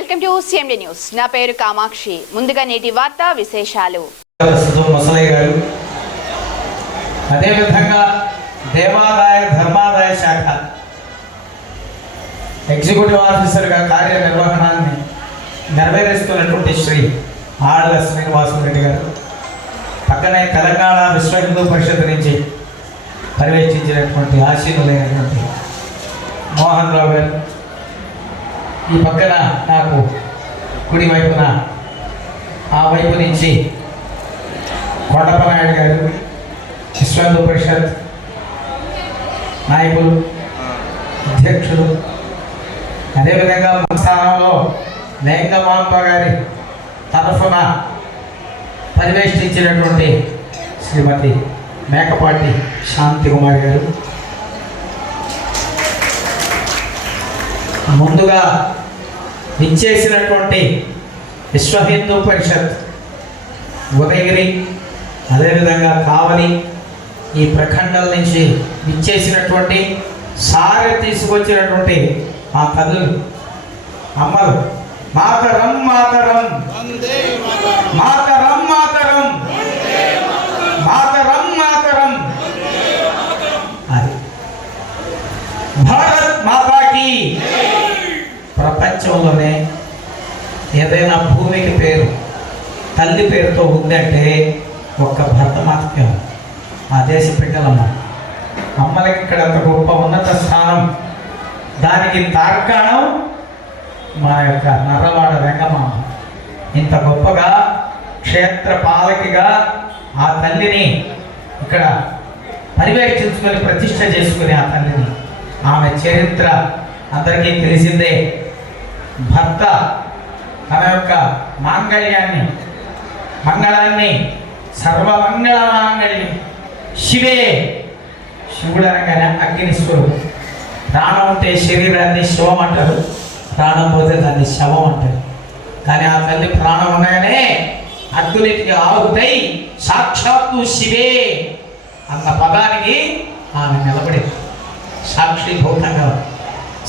Welcome to CMD news. నా పేరు కామాక్షి. ముందుగా నేటి వార్తా విశేషాలు. ముసలయ్య గారు, అదేవిధంగా దేవాదాయ ధర్మాదాయ శాఖ ఎగ్జిక్యూటివ్ ఆఫీసర్గా కార్యనిర్వహణాన్ని నెరవేరుస్తున్నటువంటి శ్రీ ఆళ్ల శ్రీనివాసరెడ్డి గారు, పక్కనే తెలంగాణ విశ్వ హిందూ పరిషత్ నుంచి పర్యవేక్షించినటువంటి ఆశీనులైనటువంటి మోహన్ రావు గారు, ఈ పక్కన నాకు కుడి వైపున ఆ వైపు నుంచి కొండపనాయుడు గారు, విశ్వ హిందూ పరిషత్ నాయకులు, అధ్యక్షులు, అదేవిధంగా స్థానంలో లేంగమాంబ గారి తరఫున పర్యవేక్షించినటువంటి శ్రీమతి మేకపాటి శాంతి కుమార్ గారు, ముందుగా ఇచ్చేసినటువంటి విశ్వ హిందూ పరిషత్ ఉదయగిరి, అదేవిధంగా కావలి ఈ ప్రఖండాల నుంచి ఇచ్చేసినటువంటి సారె తీసుకొచ్చినటువంటి ఆ తల్లులు, అమ్మలు, మాతరం మాతరం మాతరం మాతరం మాతరం మాతరం, అది భారత్ మాతాకి. ప్రపంచంలోనే ఏదైనా భూమికి పేరు తల్లి పేరుతో ఉందంటే ఒక్క భరతమాతకే. ఆ దేశ బిడ్డలమ్మ, అమ్మలకి ఇక్కడ అంత గొప్ప ఉన్నత స్థానం. దానికి తార్కాణం మా యొక్క నర్రవాడ వెంగమామ. ఇంత గొప్పగా క్షేత్ర పాలకిగా ఆ తల్లిని ఇక్కడ పర్యవేక్షించుకొని ప్రతిష్ట చేసుకుని ఆ తల్లిని, ఆమె చరిత్ర అందరికీ తెలిసిందే. భర్త తన యొక్క మాంగళ్యాన్ని, మంగళాన్ని, సర్వమంగళ మాంగళ్యం శివే, శివుడు అనగానే అగ్నిస్వరుడు. ప్రాణం ఉంటే శరీరాన్ని శివం అంటారు, ప్రాణం పోతే దాన్ని శవం అంటారు. కానీ ఆ తల్లి ప్రాణం ఉండగానే అగ్గులెటికి ఆహుతై సాక్షాత్తు శివే అన్న పదానికి ఆమె నిలబడింది సాక్షిభూతంగా.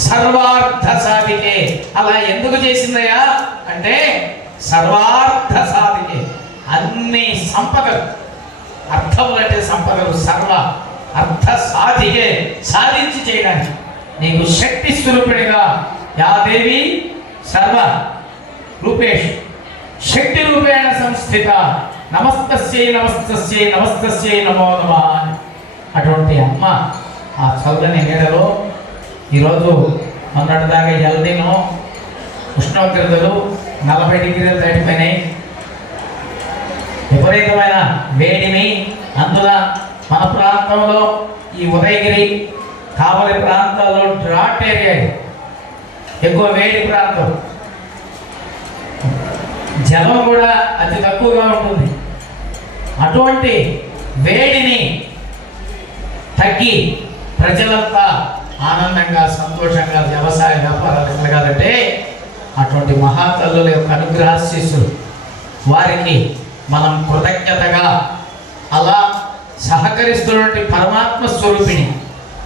సర్వార్థ సాధికే. అలా ఎందుకు చేసిందయ్యా అంటే సర్వార్థ సాధికే, అన్ని సంపదలు, అర్థములు అంటే సంపదలు, సర్వ అర్థ సాధికే, సాధించి చేయడానికి నీకు శక్తి స్వరూపిణిగా యాదేవి సర్వ రూపేష్ శక్తి రూపేణ సంస్థిత నమస్తస్యై నమస్తస్యై నమస్తస్యై నమో నమః. అటువంటి అమ్మ ఆ చల్లని నీడలో ఈరోజు మొన్నటిదాకా ఎల్నినో ఉష్ణోగ్రతలు 40 డిగ్రీలు దాటిపోయినాయి. విపరీతమైన వేడిని, అందులో మన ప్రాంతంలో ఈ ఉదయగిరి కావలి ప్రాంతాల్లో డ్రాట్ ఏరియా, ఎక్కువ వేడి ప్రాంతం, జలం కూడా అతి తక్కువగా ఉంటుంది. అటువంటి వేడిని తగ్గి ప్రజలంతా ఆనందంగా సంతోషంగా వ్యవసాయ వ్యాపారాలు కలగాలంటే అటువంటి మహాతల్లుల యొక్క అనుగ్రహాశీస్సులు వారికి మనం కృతజ్ఞతగా అలా సహకరిస్తున్నటువంటి పరమాత్మ స్వరూపిణి,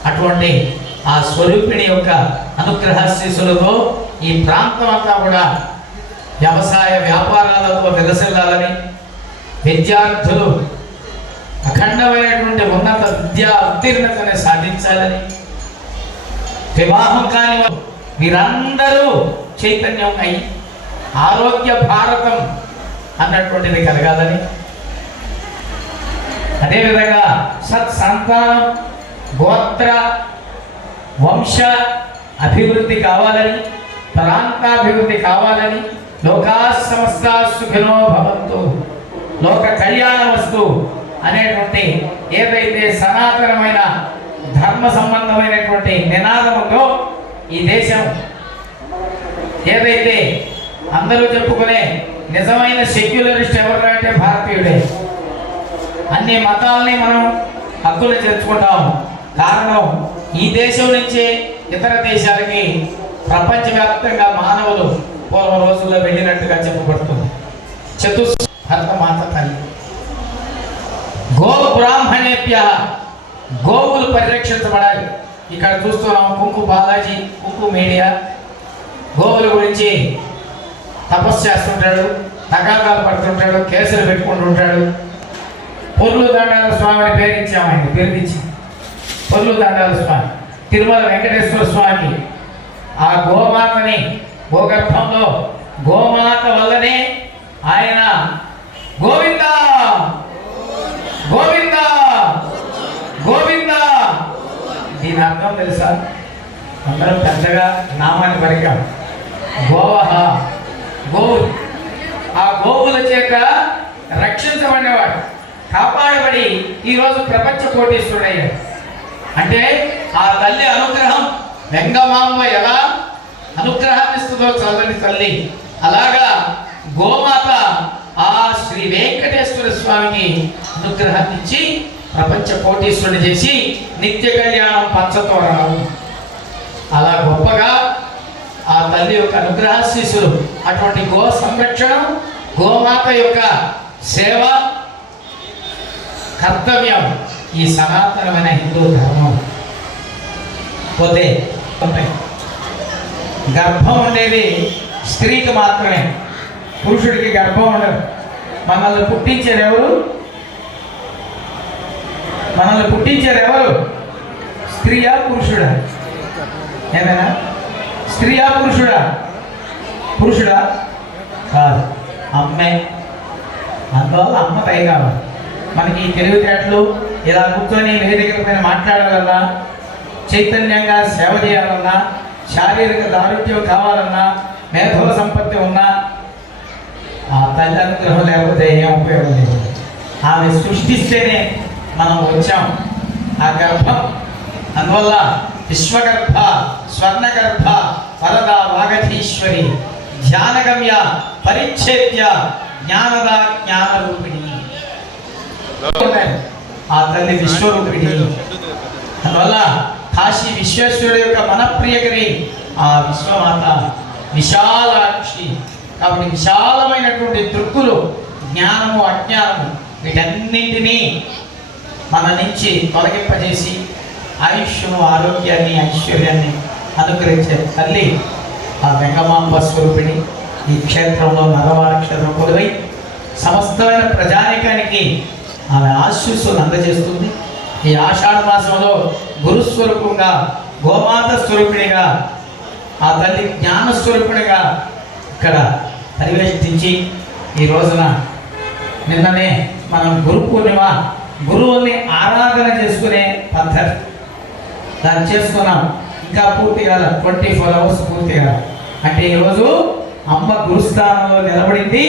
అటువంటి ఆ స్వరూపిణి యొక్క అనుగ్రహాశీస్సులతో ఈ ప్రాంతం అంతా కూడా వ్యవసాయ వ్యాపారాలతో విలసిల్లాలని, విద్యార్థులు అఖండమైనటువంటి ఉన్నత విద్యా ఉత్తీర్ణతని సాధించాలని, వివాహం కాని వీరందరూ చైతన్యం అయి ఆరోగ్య భారతం అన్నటువంటిది కలగాలని, అదేవిధంగా సత్సంతానం, గోత్ర వంశ అభివృద్ధి కావాలని, ప్రాంతాభివృద్ధి కావాలని, లోకా సమస్త సుఖినో భవంతు, లోక కళ్యాణ వస్తు అనేటువంటి ఏదైతే సనాతనమైన ధర్మ సంబంధమైనటువంటి నినాదం ఉందో ఈ దేశం, ఏదైతే అందరూ చెప్పుకునే నిజమైన సెక్యులరిస్ట్ ఎవరు అంటే భారతీయుడే. అన్ని మతాలని మనం హక్కులు చేర్చుకుంటాము. కారణం ఈ దేశం నుంచి ఇతర దేశాలకి ప్రపంచవ్యాప్తంగా మానవులు పూర్వ రోజుల్లో వెళ్ళినట్టుగా చెప్పబడుతుంది. భరత మాత తల్లి. గో బ్రాహ్మణేభ్య, గోవులు పరిరక్షించబడాలి. ఇక్కడ చూస్తున్నాం కుంకు బాలాజీ, కుంకు మీడియా గోవుల గురించి తపస్సు చేస్తుంటాడు, తగాదాలు పడుతుంటాడు, కేసులు పెట్టుకుంటుంటాడు. పొర్లు దండాల స్వామి అని పేరు ఇచ్చాము, ఆయన పేరునిచ్చి పొర్లు దండాల స్వామి. తిరుమల వెంకటేశ్వర స్వామి ఆ గోమాతని గోగర్భంలో గోమాత వల్లనే ఆయన గోవింద గోవింద గోవింద. దీని అర్థం తెలుసా? అందరం పెద్దగా నామాన్ని పరికాం. గోవహ గోవులు, ఆ గోవుల చేత రక్షించబడినవాడు, కాపాడబడి ఈరోజు ప్రపంచ కోటీశ్వరుడయ్యాడు. అంటే ఆ తల్లి అనుగ్రహం, వెంగమాంబ ఎలా అనుగ్రహాన్ని ఇస్తుందో చల్లని తల్లి, అలాగా గోమాత ఆ శ్రీ వెంకటేశ్వర స్వామికి అనుగ్రహాన్ని ఇచ్చి ప్రపంచ కోటీశ్వరుని చేసి నిత్య కళ్యాణం పంచతోరణం. అలా గొప్పగా ఆ తల్లి యొక్క అనుగ్రహాశీస్సులు, అటువంటి గో సంరక్షణం, గోమాత యొక్క సేవ కర్తవ్యం ఈ సనాతనమైన హిందూ ధర్మం. పోతే గర్భం ఉండేది స్త్రీకి మాత్రమే, పురుషుడికి గర్భం ఉండదు. మనల్ని పుట్టించేది ఎవరు? మనల్ని పుట్టించేది ఎవరు? స్త్రీయా పురుషుడా? ఏమైనా స్త్రీయా పురుషుడా? పురుషుడా కాదు, అమ్మే. అందువల్ల అమ్మ దయ కావాలి మనకి. తెలివితేటలు ఇలా కూర్చొని వేదికల పైన మాట్లాడాలన్నా, చైతన్యంగా సేవ చేయాలన్నా, శారీరక దారుఢ్యం కావాలన్నా, మేధో సంపత్తి ఉన్నా ఆ తల్లి అనుగ్రహం లేకపోతే ఏం ఉపయోగం లేదు. ఆమె సృష్టిస్తేనే మనం వచ్చాం ఆ గర్భం. అందువల్ల విశ్వగర్భ, స్వర్ణగర్భ, వరద వాగధీశ్వరి, ధ్యానగమ్య, పరిచ్ఛేద్య, జ్ఞానద, జ్ఞానరూపిణి. ఆ తల్లి విశ్వరూపిణి. అందువల్ల కాశీ విశ్వేశ్వరుడు యొక్క మనప్రియకరి ఆ విశ్వమాత విశాలాక్షి. కాబట్టి విశాలమైనటువంటి దృక్కులు, జ్ఞానము, అజ్ఞానము, వీటన్నింటినీ మన నుంచి తొలగింపజేసి ఆయుష్ను, ఆరోగ్యాన్ని, ఐశ్వర్యాన్ని అనుగ్రహించే తల్లి ఆ వెంగమాంబ స్వరూపిణి. ఈ క్షేత్రంలో నరవారక్షరం కొలువై సమస్తమైన ప్రజానికానికి ఆమె ఆశీస్సులు అందజేస్తుంది. ఈ ఆషాఢ మాసంలో గురుస్వరూపంగా, గోమాత స్వరూపిణిగా, ఆ తల్లి జ్ఞానస్వరూపిణిగా ఇక్కడ పరివేష్టించి ఈ రోజున నిన్ననే మనం గురు పూర్ణిమ, గురువుల్ని ఆరాధన చేసుకునే పద్ధతి దాన్ని చేసుకున్నాం. ఇంకా పూర్తి కాదు, 24 hours పూర్తి కాదు. అంటే ఈరోజు అమ్మ గురుస్థానంలో నిలబడింది,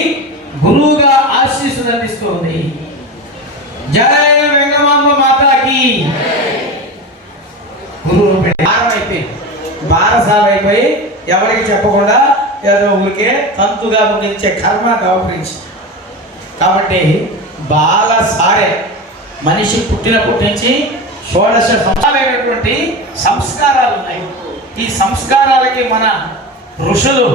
గురువుగా ఆశీస్సులు అందిస్తుంది. జయ వెంగమాంబ మాతాకి. గురువు భారం అయిపోయింది, బారసాల అయిపోయి ఎవరికి చెప్పకుండా ఏదో ఊరికే తంతుగా ముగించే కర్మ గౌరవించి. కాబట్టి బాలసారే మనిషి పుట్టినప్పటి నుంచి షోడశ సంవత్సరాలైనటువంటి సంస్కారాలు ఉన్నాయి. ఈ సంస్కారాలకి మన ఋషులు,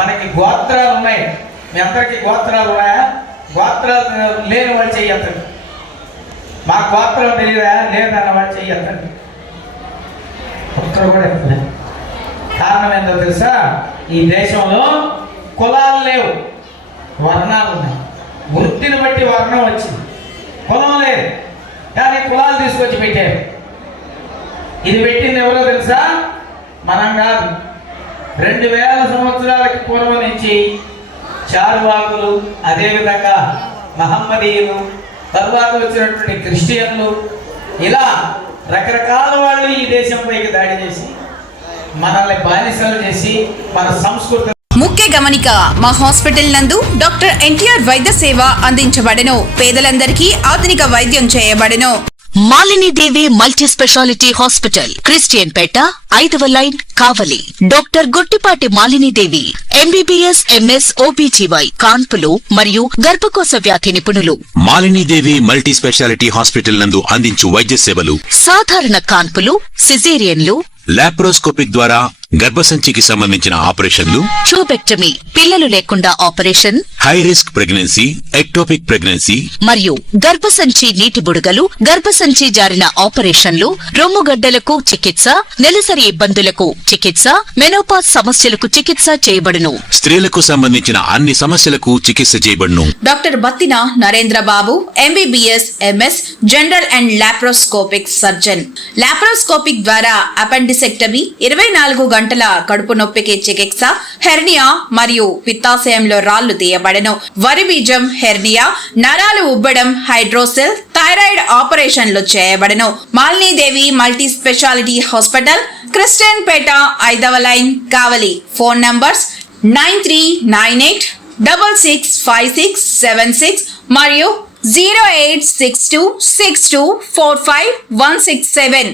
మనకి గోత్రాలు ఉన్నాయి. మీ అందరికీ గోత్రాలు ఉన్నాయా? గోత్రాలు లేని వాళ్ళు చెయ్యొద్దండి. మా గోత్రం తెలియదా? లేదన్న వాళ్ళు చెయ్యొద్దండి. ఒక్కరు కూడా ఎత్తలే. కారణం ఏంటో తెలుసా? ఈ దేశంలో కులాలు లేవు, వర్ణాలు ఉన్నాయి. వృత్తిని బట్టి వర్ణం వచ్చింది, కులం లేదు. కానీ కులాలు తీసుకొచ్చి పెట్టారు. ఇది పెట్టింది ఎవరో తెలుసా? మనం కాదు. 2000 సంవత్సరాలకి పూర్వం నుంచి చార్వాకులు, అదేవిధంగా మహమ్మదీయులు, తర్వాత వచ్చినటువంటి క్రిస్టియన్లు, ఇలా రకరకాల వాళ్ళు ఈ దేశంపైకి దాడి చేసి మనల్ని బానిసలు చేసి మన సంస్కృతి. ముఖ్య గమనిక, మా హాస్పిటల్ నందు డాక్టర్ ఎన్టీఆర్ వైద్య సేవ అందించబడెను. పేదలందరికీ ఆధునిక వైద్యం చేయబడెను. Malinidevi multi speciality hospital, Christianpet, 5వ line, Kavali. Doctor Guttipati Malinidevi, MBBS, MS, OBGY, కాన్పులు మరియు గర్భకోశ వ్యాధి నిపుణులు. మాలినీదేవి మల్టీ స్పెషాలిటీ హాస్పిటల్ నందు అందించు వైద్య సేవలు: సాధారణ కాన్పులు, సిజేరియన్లు, లాప్రోస్కోపిక్ ద్వారా గర్భసంచికి సంబంధించిన ఆపరేషన్లు, ట్యూబెక్టమీ పిల్లలు లేకుండా operation, high risk pregnancy, ectopic pregnancy, మరియు గర్భసంచి నీటి బుడగలు, గర్భసంచి జారిన ఆపరేషన్లు, రొమ్ముగడ్డలకు చికిత్స, నెలసరి ఇబ్బందులకు చికిత్స, మెనోపాజ్ సమస్యలకు చికిత్స చేయబడును. స్త్రీలకు సంబంధించిన అన్ని సమస్యలకు చికిత్స చేయబడును. Doctor Battina Narendra Babu MBBS MS general and laparoscopic surgeon. Laparoscopic ద్వారా అపెండిసెక్టమీ, 24 గంటల కడుపు నొప్పికి చికిత్స, హెర్నియా మరియు పిత్తాశయంలో రాళ్లు తీయబడెను. వరి బీజం, హెర్నియా, నరాలు ఉబ్బడం, హైడ్రోసెల్, థైరాయిడ్ ఆపరేషన్లు చేయబడెను. Malinidevi multi speciality hospital, Christianpet, 5వ లైన్, కావలి. ఫోన్ నంబర్స్ 9398665676 మరియు 08626245167.